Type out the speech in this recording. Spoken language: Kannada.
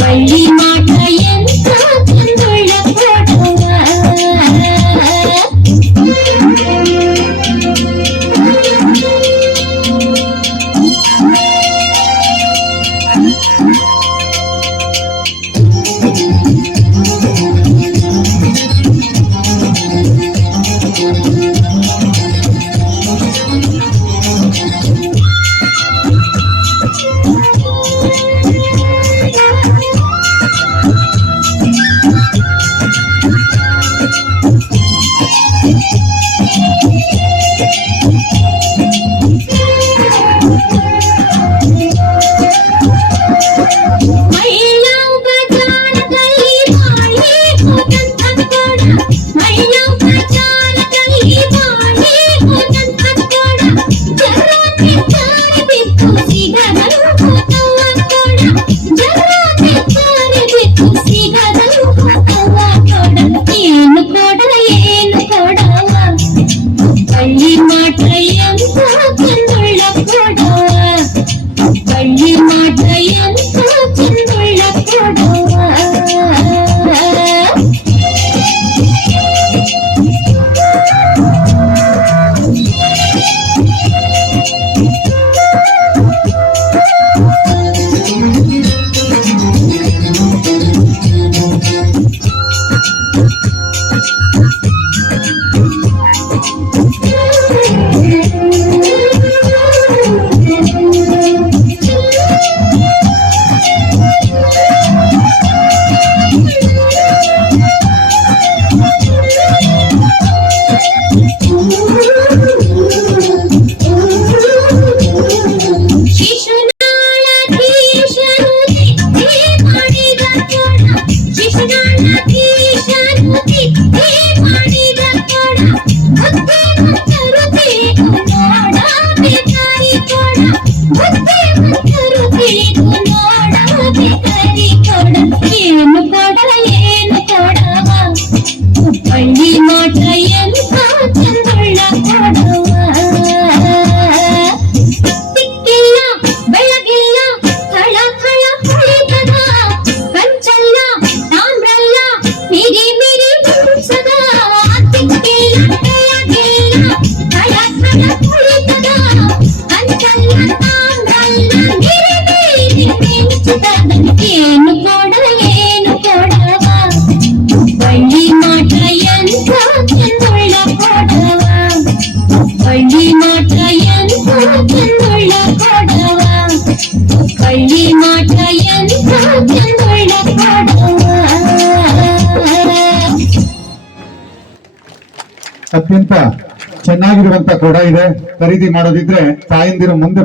ಬಳ್ಳಿ ಮಾಟ ಎಂತ ಚಂದುಳ್ಳ ಕೊಡವ ಬಳ್ಳಿ ಮಾಟ ಎಂತ ಚಂದುಳ್ಳ ಕೊಡವ ತಿಕ್ಕಿಲ್ಲ ಬೆಳಗಿಲ್ಲ ಥಳ ಥಳ ಹೊಳಿತದ ಕಂಚಲ್ಲ ತಾಮ್ರಲ್ಲ ಮಿರಿ ಮಿರಿ ಮುಡ್ಸದ ತಿಕ್ಕಿಲ್ಲ ಬೆಳಗಿಲ್ಲ ಥಳ ಥಳ ಹೊಳಿತದ ಕಂಚಲ್ಲ ತಾಮ್ರಲ್ಲ ಮಿರಿ ಮಿರಿ ಮಿಂಚುದ ಏನು ಕೊಡ ಏನು ಕೊಡವ ಬಳ್ಳಿ ಮಾಟ ಎಂತ ಚಂದುಳ್ಳ ಕೊಡವ ಬಳ್ಳಿ ಮಾಟ ಎಂತ ಚಂದುಳ್ಳ ಕೊಡವ ಬಳ್ಳಿ ಮಾಟ ಎಂತ ಚಂದುಳ್ಳ ಕೊಡವ. ಅತ್ಯಂತ ಚೆನ್ನಾಗಿರುವಂತ ಕೊಡ ಇದೆ. ಖರೀದಿ ಮಾಡೋದಿದ್ರೆ ತಾಯಂದಿರು ಮುಂದೆ